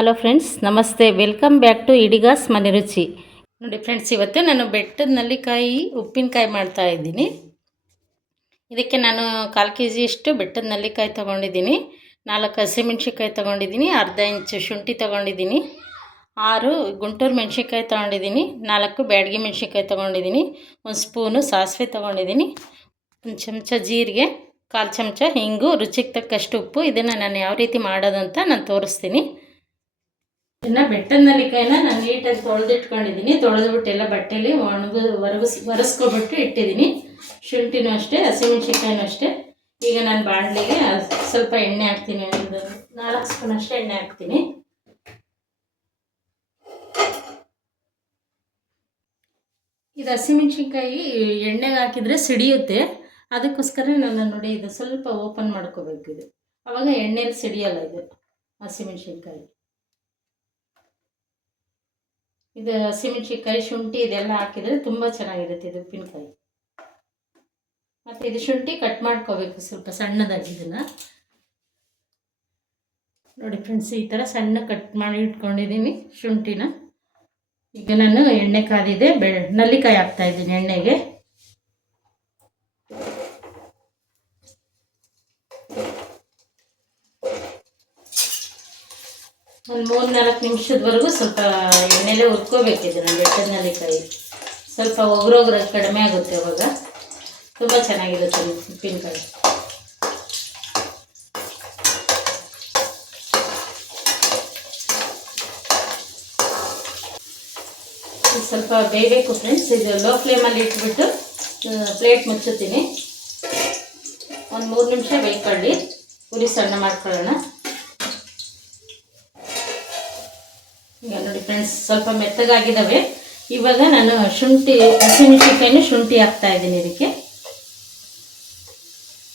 Hello friends ನಮಸ್ತೆ. Welcome back to ಇಡಿಗಾಸ್ ಮನೆ ರುಚಿ ನೋಡಿ ಫ್ರೆಂಡ್ಸ್ ಇವತ್ತು ನಾನು ಬೆಟ್ಟದ ನಲ್ಲಿಕಾಯಿ ಉಪ್ಪಿನಕಾಯಿ ಮಾಡ್ತಾ ಇದ್ದೀನಿ. ಇದಕ್ಕೆ ನಾನು ಕಾಲು ಕೆ ಜಿಯಷ್ಟು ಬೆಟ್ಟದ ನಲ್ಲಿಕಾಯಿ ತೊಗೊಂಡಿದ್ದೀನಿ. ನಾಲ್ಕು ಹಸಿಮೆಣ್ಸಿನ್ಕಾಯಿ ತೊಗೊಂಡಿದ್ದೀನಿ, ಅರ್ಧ ಇಂಚು ಶುಂಠಿ ತೊಗೊಂಡಿದ್ದೀನಿ, ಆರು ಗುಂಟೂರು ಮೆಣಸಿನ್ಕಾಯಿ ತೊಗೊಂಡಿದ್ದೀನಿ, ನಾಲ್ಕು ಬ್ಯಾಡಗಿ ಮೆಣಸಿನ್ಕಾಯಿ ತೊಗೊಂಡಿದ್ದೀನಿ, ಒಂದು ಸ್ಪೂನು ಸಾಸಿವೆ ತೊಗೊಂಡಿದ್ದೀನಿ, ಒಂದು ಚಮಚ ಜೀರಿಗೆ, ಕಾಲು ಚಮಚ ಹಿಂಗು, ರುಚಿಗೆ ತಕ್ಕಷ್ಟು ಉಪ್ಪು. ಇದನ್ನು ನಾನು ಯಾವ ರೀತಿ ಮಾಡೋದಂತ ನಾನು ತೋರಿಸ್ತೀನಿ. ಇದನ್ನು ಬೆಟ್ಟದ ನಲ್ಲಿಕಾಯಿನ ನಾನು ನೀಟಾಗಿ ತೊಳೆದಿಟ್ಕೊಂಡಿದ್ದೀನಿ ತೊಳೆದ್ಬಿಟ್ಟು ಎಲ್ಲ ಬಟ್ಟೆಲಿ ಒಣಗು, ಒರಗಿಸ್, ಒರೆಸ್ಕೊಬಿಟ್ಟು ಇಟ್ಟಿದ್ದೀನಿ ಶುಂಠಿನೂ ಅಷ್ಟೇ, ಹಸಿಮೆಣ್ಸಿನ್ಕಾಯಿನೂ ಅಷ್ಟೇ. ಈಗ ನಾನು ಬಾಣಲಿಗೆ ಸ್ವಲ್ಪ ಎಣ್ಣೆ ಹಾಕ್ತೀನಿ ಒಂದು ನಾಲ್ಕು ಸ್ಪೂನ್ ಅಷ್ಟೇ ಎಣ್ಣೆ ಹಾಕ್ತೀನಿ. ಇದು ಹಸಿಮೆಣ್ಸಿನ್ಕಾಯಿ ಎಣ್ಣೆಗೆ ಹಾಕಿದರೆ ಸಿಡಿಯುತ್ತೆ. ಅದಕ್ಕೋಸ್ಕರ ನಾನು ನೋಡಿ ಇದು ಸ್ವಲ್ಪ ಓಪನ್ ಮಾಡ್ಕೋಬೇಕು ಇದು. ಆವಾಗ ಎಣ್ಣೆಯಲ್ಲಿ ಸಿಡಿಯಲ್ಲ ಇದು ಹಸಿಮೆಣ್ಸಿನ್ಕಾಯಿ. ಇದು ಹಸಿಮೆಣ್ಸಿನ್ಕಾಯಿ ಶುಂಠಿ ಇದೆಲ್ಲ ಹಾಕಿದರೆ ತುಂಬ ಚೆನ್ನಾಗಿರುತ್ತೆ ಇದು ಉಪ್ಪಿನಕಾಯಿ. ಮತ್ತು ಇದು ಶುಂಠಿ ಕಟ್ ಮಾಡ್ಕೋಬೇಕು ಸ್ವಲ್ಪ ಸಣ್ಣದಾಗಿ ಇದನ್ನು. ನೋಡಿ ಫ್ರೆಂಡ್ಸ್ ಈ ಥರ ಸಣ್ಣ ಕಟ್ ಮಾಡಿ ಇಟ್ಕೊಂಡಿದ್ದೀನಿ ಶುಂಠಿನ. ಈಗ ನಾನು ಎಣ್ಣೆ ಕಾದಿದೆ ಬೆ ನಲ್ಲಿಕಾಯಿ ಹಾಕ್ತಾ ಇದ್ದೀನಿ ಎಣ್ಣೆಗೆ. ಒಂದು ಮೂರು ನಾಲ್ಕು ನಿಮಿಷದವರೆಗೂ ಸ್ವಲ್ಪ ಎಣ್ಣೆಲೆ ಹುರ್ಕೋಬೇಕಿದೆ ಇದನ್ನು ಬೆಟ್ಟದ ಸ್ವಲ್ಪ ಒಗ್ರೊಗ್ರ ಕಡಿಮೆ ಆಗುತ್ತೆ ಅವಾಗ. ತುಂಬ ಚೆನ್ನಾಗಿರುತ್ತೆ ಉಪ್ಪಿನಕಾಯಿ. ಸ್ವಲ್ಪ ಬೇಯಬೇಕು ಫ್ರೆಂಡ್ಸ್ ಇದು ಲೋ ಫ್ಲೇಮಲ್ಲಿ ಇಟ್ಬಿಟ್ಟು ಪ್ಲೇಟ್ ಮುಚ್ಚುತ್ತೀನಿ. ಒಂದು ಮೂರು ನಿಮಿಷ ಬೇಯ್ಕೊಳ್ಳಿ. ಉರಿ ಸಣ್ಣ ಮಾಡ್ಕೊಳ್ಳೋಣ. ಈಗ ನೋಡಿ ಫ್ರೆಂಡ್ಸ್ ಸ್ವಲ್ಪ ಮೆತ್ತಗಾಗಿದ್ದಾವೆ ಇವಾಗ ನಾನು ಶುಂಠಿ ಹಸಿಮೆಣಸಿನಕಾಯಿನೂ ಶುಂಠಿ ಹಾಕ್ತಾ ಇದ್ದೀನಿ ಇದಕ್ಕೆ.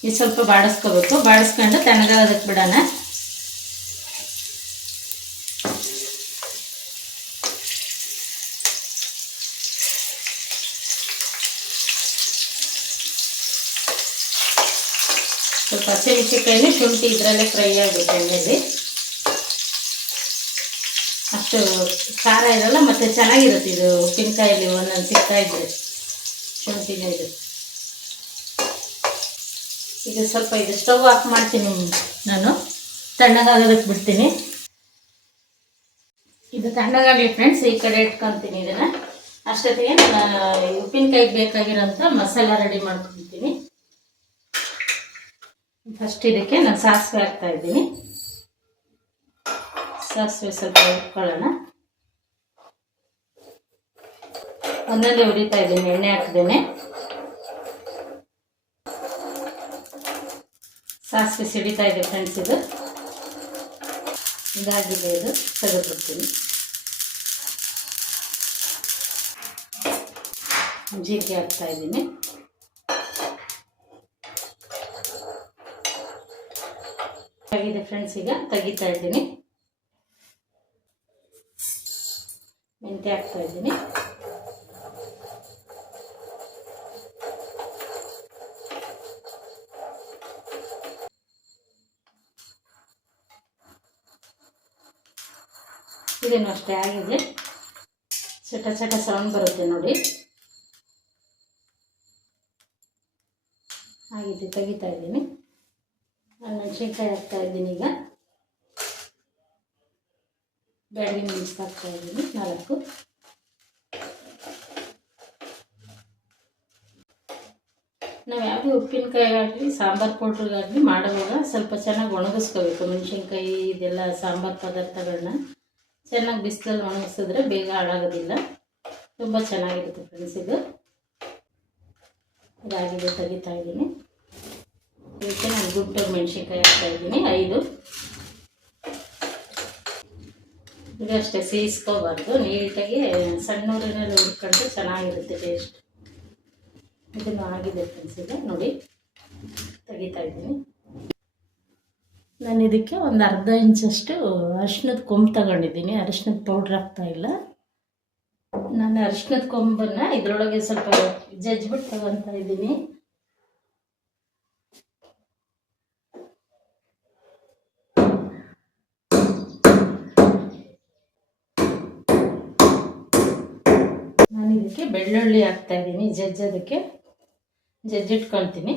ಇದು ಸ್ವಲ್ಪ ಬಾಡಿಸ್ಕೋಬೇಕು. ಬಾಡಿಸ್ಕೊಂಡು ತಣ್ಣಗಾಗೋದಕ್ಕೆ ಬಿಡೋಣ. ಸ್ವಲ್ಪ ಹಸಿಮೆಣ್ಸಿನ್ಕಾಯಿನೂ ಶುಂಠಿ ಇದರಲ್ಲೇ ಫ್ರೈ ಆಗುತ್ತೆ ಎಣ್ಣೆಲಿ. ಅಷ್ಟು ಖಾರ ಇರಲ್ಲ, ಮತ್ತು ಚೆನ್ನಾಗಿರುತ್ತೆ ಇದು ಉಪ್ಪಿನಕಾಯಲ್ಲಿ ಒಂದೊಂದು ಸಿಗ್ತಾ ಇದ್ರೆ ಶುಂಠಿನ ಇದು. ಸ್ವಲ್ಪ ಇದು ಸ್ಟವ್ ಆಫ್ ಮಾಡ್ತೀನಿ ನಾನು. ತಣ್ಣಗಾಗೋದಕ್ಕೆ ಬಿಡ್ತೀನಿ. ಇದು ತಣ್ಣಗಾಗಲಿ ಫ್ರೆಂಡ್ಸ್ ಈ ಕಡೆ ಇಟ್ಕೊತೀನಿ ಇದನ್ನು. ಅಷ್ಟೊತ್ತಿಗೆ ನಾನು ಉಪ್ಪಿನಕಾಯಿಗೆ ಬೇಕಾಗಿರೋಂಥ ಮಸಾಲ ರೆಡಿ ಮಾಡ್ಕೊತೀನಿ ಫಸ್ಟ್ ಇದಕ್ಕೆ ನಾನು ಸಾಸಿವೆ ಹಾಕ್ತಾ ಇದ್ದೀನಿ. ಸಾಸಿವೆ ಸ್ವಲ್ಪ ಉಟ್ಕೊಳ್ಳೋಣ ಒಂದೊಂದೇ ಉರಿತಾ ಇದ್ದೀನಿ, ಎಣ್ಣೆ ಹಾಕಿದ್ದೇನೆ. ಸಾಸಿವೆ ಸಿಡಿತಾ ಇದೆ ಫ್ರೆಂಡ್ಸ್ ಇದು. ಇದಾಗಿದೆ ಇದು, ತೆಗೆದುಬಿಡ್ತೀನಿ. ಜೀರಿಗೆ ಹಾಕ್ತಾ ಇದ್ದೀನಿ. ಆಗಿದೆ ಫ್ರೆಂಡ್ಸ್ ಈಗ ತೆಗಿತಾ ಇದ್ದೀನಿ. ಮೆಂತ್ಯ ಹಾಕ್ತಾ ಇದ್ದೀನಿ. ಇದೇನು ಅಷ್ಟೇ ಆಗಿದೆ? ಚಟ ಚಟ ಸೌಂಡ್ ಬರುತ್ತೆ ನೋಡಿ. ಆಗಿದೆ, ತೆಗಿತಾ ಇದ್ದೀನಿ. ನಾನು ಮೆಣಸಿನ್ಕಾಯಿ ಹಾಕ್ತಾ ಇದ್ದೀನಿ ಈಗ. ಬ್ಯಾಡಗಿ ಮಿಕ್ಸ್ ಹಾಕ್ತಾ ಇದ್ದೀನಿ, ನಾಲ್ಕು. ನಾವು ಯಾವುದೇ ಉಪ್ಪಿನಕಾಯಿ ಆಗಲಿ ಸಾಂಬಾರು ಪೌಡ್ರಿಗಾಗಲಿ ಮಾಡುವಾಗ ಸ್ವಲ್ಪ ಚೆನ್ನಾಗಿ ಒಣಗಿಸ್ಕೋಬೇಕು. ಮೆಣಸಿನ್ಕಾಯಿ, ಇದೆಲ್ಲ ಸಾಂಬಾರು ಪದಾರ್ಥಗಳನ್ನ ಚೆನ್ನಾಗಿ ಬಿಸಿಲಲ್ಲಿ ಒಣಗಿಸಿದ್ರೆ ಬೇಗ ಹಾಳಾಗೋದಿಲ್ಲ. ತುಂಬ ಚೆನ್ನಾಗಿರುತ್ತೆ ಫ್ರೆಂಡ್ಸ್ ಇದು. ಇದಾಗಿದೆ ತೆಗಿತಾ ಇದ್ದೀನಿ. ಇದಕ್ಕೆ ನಾನು ಗುಂಟೂರು ಮೆಣಸಿನ್ಕಾಯಿ ಹಾಕ್ತಾ ಇದ್ದೀನಿ ಐದು ಇದಷ್ಟೇ ಸೇರಿಸ್ಕೋಬಾರ್ದು ನೀಟಾಗಿ ಸಣ್ಣೂರಿನಲ್ಲಿ ಹುಡ್ಕೊಂಡ್ರೆ ಚೆನ್ನಾಗಿರುತ್ತೆ ಟೇಸ್ಟ್ ಇದನ್ನು ಆಗಿದೆ ಫ್ರೆಂಡ್ಸ್ ನೋಡಿ. ತೆಗಿತಾ ಇದ್ದೀನಿ. ನಾನು ಇದಕ್ಕೆ ಒಂದು ಅರ್ಧ ಇಂಚಷ್ಟು ಅರಿಶಿನದ ಕೊಂಬು ತಗೊಂಡಿದ್ದೀನಿ. ಅರಿಶಿನದ ಪೌಡ್ರ್ ಹಾಕ್ತಾ ಇಲ್ಲ. ನಾನು ಅರಿಶಿನದ ಕೊಂಬನ್ನು ಇದರೊಳಗೆ ಸ್ವಲ್ಪ ಜಜ್ಬಿಟ್ಟು ತಗೊತಾ ಇದ್ದೀನಿ ನಾನು ಇದಕ್ಕೆ ಬೆಳ್ಳುಳ್ಳಿ ಹಾಕ್ತಾ ಇದ್ದೀನಿ. ಜಜ್ಜೋದಕ್ಕೆ ಜಜ್ಜಿಟ್ಕೊಳ್ತೀನಿ.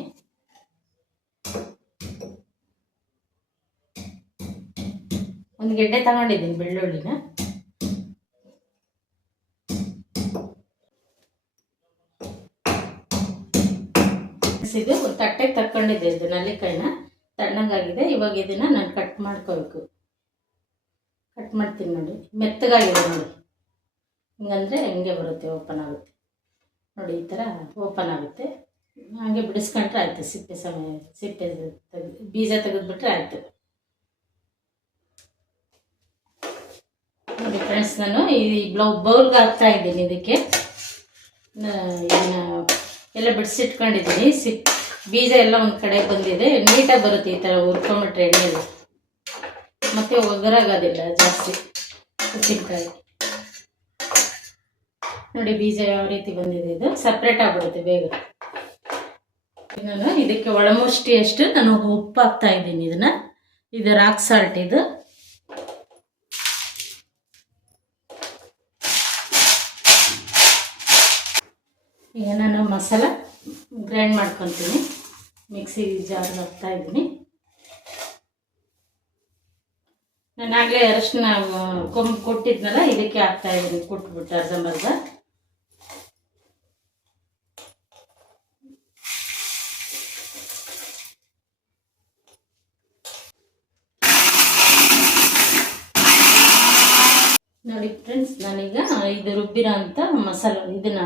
ಒಂದು ಗೆಡ್ಡೆ ತಗೊಂಡಿದ್ದೀನಿ ಬೆಳ್ಳುಳ್ಳಿನ. ಇದು ತಟ್ಟೆಗೆ ತಕ್ಕೊಂಡಿದ್ದೆ ಇದು ನಲ್ಲಿಕಾಯಿನ ತಣ್ಣಗಾಗಿದೆ. ಇವಾಗ ಇದನ್ನ ನಾನು ಕಟ್ ಮಾಡ್ಕೋಬೇಕು ಕಟ್ ಮಾಡ್ತೀನಿ ನೋಡಿ. ಮೆತ್ತಗಾಗಿದೆ ನೋಡಿ. ಹಿಂಗಂದ್ರೆ ಹಿಂಗೆ ಬರುತ್ತೆ ಓಪನ್ ಆಗುತ್ತೆ. ನೋಡಿ, ಈ ಥರ ಓಪನ್ ಆಗುತ್ತೆ. ಹಾಗೆ ಬಿಡಿಸ್ಕೊಂಡ್ರೆ ಆಯಿತು, ಸಿಪ್ಪೆ ಸಮಯ ಸಿಪ್ಪೆ ತೆಗೆದು, ಬೀಜ ತೆಗೆದುಬಿಟ್ರೆ ಆಯಿತು. ನೋಡಿ ಫ್ರೆಂಡ್ಸ್ ನಾನು ಈ ಬ್ಲೌ ಬೌಲ್ಗೆ ಹಾಕ್ತಾ ಇದ್ದೀನಿ ಇದಕ್ಕೆ. ಎಲ್ಲ ಬಿಡಿಸಿಟ್ಕೊಂಡಿದ್ದೀನಿ. ಸಿಪ್, ಬೀಜ ಎಲ್ಲ ಒಂದು ಕಡೆ ಬಂದಿದೆ. ನೀಟಾಗಿ ಬರುತ್ತೆ ಈ ಥರ ಹುರ್ಕೊಂಬಿಟ್ರೆ ಎಣ್ಣೆ ಮತ್ತೆ ಒಗರಾಗೋದಿಲ್ಲ ಜಾಸ್ತಿ. ಉಪ್ಪಿನಕಾಯಿ. ನೋಡಿ, ಬೀಜ ಯಾವ ರೀತಿ ಬಂದಿದೆ ಇದು? ಸಪ್ರೇಟ್ ಆಗ್ಬಿಡುತ್ತೆ ಬೇಗ. ನಾನು ಇದಕ್ಕೆ ಒಳಮುಷ್ಟಿಯಷ್ಟು ನಾನು ಉಪ್ಪು ಹಾಕ್ತಾ ಇದ್ದೀನಿ ಇದನ್ನ. ಇದು ರಾಕ್ ಸಾಲ್ಟ್ ಇದು. ಈಗ ನಾನು ಮಸಾಲ ಗ್ರೈಂಡ್ ಮಾಡ್ಕೊತೀನಿ. ಮಿಕ್ಸಿ ಜಾರ್ಗೆ ಹಾಕ್ತಾ ಇದ್ದೀನಿ. ನಾನು ಆಗಲೇ ಅರಶಿನ ಕೊಂಬು ಕೊಟ್ಟಿದ್ನಲ್ಲ, ಇದಕ್ಕೆ ಹಾಕ್ತಾ ಇದ್ದೀನಿ, ಕೊಟ್ಬಿಟ್ಟು ಅರ್ಧಂಬರ್ಧ. ನೋಡಿ ಫ್ರೆಂಡ್ಸ್ ನಾನೀಗ ಇದು ರುಬ್ಬಿರೋ ಅಂತ ಮಸಾಲ, ಇದನ್ನ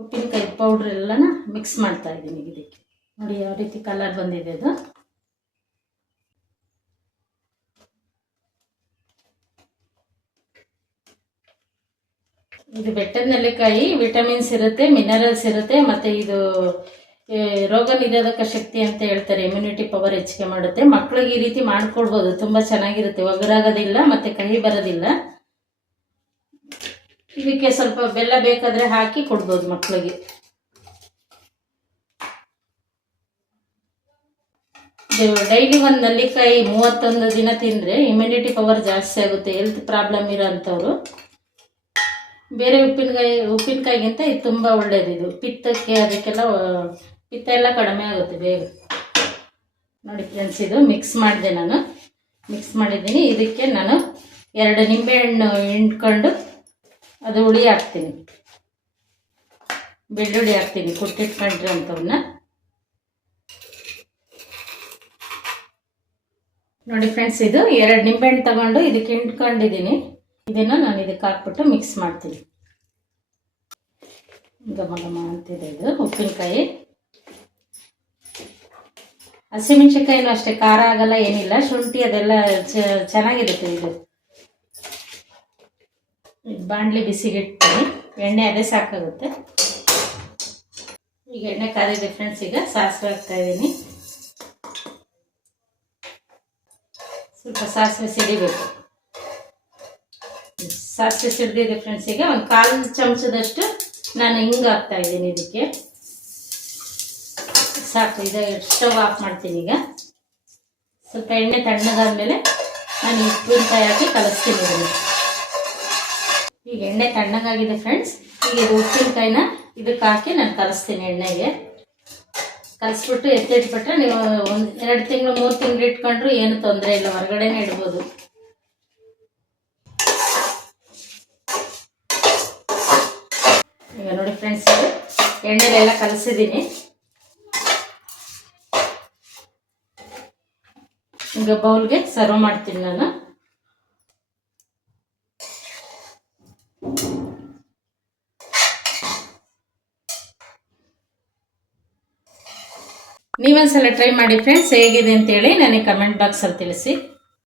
ಉಪ್ಪಿನಕಾಯಿ ಪೌಡ್ರ್ ಎಲ್ಲನ ಮಿಕ್ಸ್ ಮಾಡ್ತಾ ಇದ್ದೀನಿ ಇದಕ್ಕೆ. ನೋಡಿ ಯಾವ ರೀತಿ ಕಲರ್ ಬಂದಿದೆ ಅದು. ಇದು ಬೆಟ್ಟದ ನೆಲ್ಲಿಕಾಯಿ ವಿಟಮಿನ್ಸ್ ಇರುತ್ತೆ ಮಿನರಲ್ಸ್ ಇರುತ್ತೆ, ಮತ್ತು ಇದು ರೋಗ ನಿರೋಧಕ ಶಕ್ತಿ ಅಂತ ಹೇಳ್ತಾರೆ ಇಮ್ಯುನಿಟಿ ಪವರ್ ಹೆಚ್ಚಿಗೆ ಮಾಡುತ್ತೆ. ಮಕ್ಕಳಿಗೆ ಈ ರೀತಿ ಮಾಡ್ಕೊಡ್ಬೋದು, ತುಂಬ ಚೆನ್ನಾಗಿರುತ್ತೆ ಒಗರಾಗೋದಿಲ್ಲ ಮತ್ತು ಕಹಿ ಬರೋದಿಲ್ಲ. ಇದಕ್ಕೆ ಸ್ವಲ್ಪ ಬೆಲ್ಲ ಬೇಕಾದರೆ ಹಾಕಿ ಕೊಡ್ಬೋದು ಮಕ್ಕಳಿಗೆ ಡೈಲಿ ಒಂದು ನಲ್ಲಿಕಾಯಿ ಮೂವತ್ತೊಂದು ದಿನ ತಿಂದರೆ ಇಮ್ಯುನಿಟಿ ಪವರ್ ಜಾಸ್ತಿ ಆಗುತ್ತೆ ಹೆಲ್ತ್ ಪ್ರಾಬ್ಲಮ್ ಇರೋಂಥವ್ರು. ಬೇರೆ ಉಪ್ಪಿನಕಾಯಿ, ಉಪ್ಪಿನಕಾಯಿಗಿಂತ ಇದು ತುಂಬ ಒಳ್ಳೆಯದಿದು ಪಿತ್ತಕ್ಕೆ ಅದಕ್ಕೆಲ್ಲ, ಪಿತ್ತ ಎಲ್ಲ ಕಡಿಮೆ ಆಗುತ್ತೆ ಬೇಗ. ನೋಡಿ ಫ್ರೆಂಡ್ಸ್ ಇದು ಮಿಕ್ಸ್ ಮಾಡಿದೆ ನಾನು. ಮಿಕ್ಸ್ ಮಾಡಿದ್ದೀನಿ. ಇದಕ್ಕೆ ನಾನು ಎರಡು ನಿಂಬೆಹಣ್ಣು ಹಿಂಡ್ಕೊಂಡು ಅದು ಹುಳಿ ಹಾಕ್ತೀನಿ. ಬೆಳ್ಳುಳ್ಳಿ ಹಾಕ್ತೀನಿ, ಕುಟ್ಟಿಟ್ಕೊಂಡ್ರಿ ಅಂಥವನ್ನ ನೋಡಿ ಫ್ರೆಂಡ್ಸ್ ಇದು ಎರಡು ನಿಂಬೆಹಣ್ಣು ತಗೊಂಡು ಇದಕ್ಕೆ ಹಿಂಡ್ಕೊಂಡಿದ್ದೀನಿ. ಇದನ್ನು ನಾನು ಇದಕ್ಕೆ ಹಾಕ್ಬಿಟ್ಟು ಮಿಕ್ಸ್ ಮಾಡ್ತೀನಿ. ಘಮ ಘಮ ಅಂತಿದೆ ಇದು, ಉಪ್ಪಿನಕಾಯಿ. ಹಸಿಮೆಣ್ಸಿನ್ಕಾಯಿನೂ ಅಷ್ಟೇ, ಖಾರ ಆಗಲ್ಲ, ಏನಿಲ್ಲ. ಶುಂಠಿ ಅದೆಲ್ಲ ಚೆನ್ನಾಗಿರುತ್ತೆ ಇದು. ಇದು ಬಾಣಲಿ ಬಿಸಿಗೆ ಇಡ್ತೀನಿ ಎಣ್ಣೆ ಅದೇ ಸಾಕಾಗುತ್ತೆ. ಈಗ ಎಣ್ಣೆ ಕಾದಿದೆ ಫ್ರೆಂಡ್ಸ್ ಈಗ ಸಾಸಿವೆ ಹಾಕ್ತಾ ಇದ್ದೀನಿ. ಸ್ವಲ್ಪ ಸಾಸಿವೆ ಸಿಡಿಬೇಕು. ಸಾಸಿವೆ ಸಿಡಿದಿದೆ ಫ್ರೆಂಡ್ಸ್ ಈಗ ಒಂದು ಕಾಲು ಚಮಚದಷ್ಟು ನಾನು ಹಿಂಗೆ ಹಾಕ್ತಾ ಇದ್ದೀನಿ ಇದಕ್ಕೆ. ಸಾಕು, ಇದು ಸ್ಟವ್ ಆಫ್ ಮಾಡ್ತೀನಿ ಈಗ. ಸ್ವಲ್ಪ ಎಣ್ಣೆ ತಣ್ಣಗಾದ್ಮೇಲೆ ನಾನು ಉಪ್ಪಿನಕಾಯಿ ಹಾಕಿ ಕಲಿಸ್ತೀನಿ ಇದನ್ನು. ಈಗ ಎಣ್ಣೆ ತಣ್ಣಗಾಗಿದೆ ಫ್ರೆಂಡ್ಸ್ ಈಗ ಇದು ಉಪ್ಪಿನಕಾಯಿನ ಇದಕ್ಕೆ ಹಾಕಿ ನಾನು ಕಲಿಸ್ತೀನಿ ಎಣ್ಣೆಗೆ. ಕಲಿಸ್ಬಿಟ್ಟು ಎತ್ತಿಟ್ಬಿಟ್ರೆ ನೀವು ಒಂದು ಎರಡು ತಿಂಗಳು, ಮೂರು ತಿಂಗಳು ಇಟ್ಕೊಂಡ್ರು ಏನು ತೊಂದರೆ ಇಲ್ಲ, ಹೊರಗಡೆನೇ ಇಡ್ಬೋದು. ಈಗ ನೋಡಿ ಫ್ರೆಂಡ್ಸ್ ಎಣ್ಣೆಲೆಲ್ಲ ಕಲಸಿದ್ದೀನಿ. ಈಗ ಬೌಲ್ಗೆ ಸರ್ವ್ ಮಾಡ್ತೀನಿ ನಾನು. ನೀವೊಂದ್ಸಲ ಟ್ರೈ ಮಾಡಿ ಫ್ರೆಂಡ್ಸ್ ಹೇಗಿದೆ ಅಂತೇಳಿ ನನಗೆ ಕಮೆಂಟ್ ಬಾಕ್ಸಲ್ಲಿ ತಿಳಿಸಿ.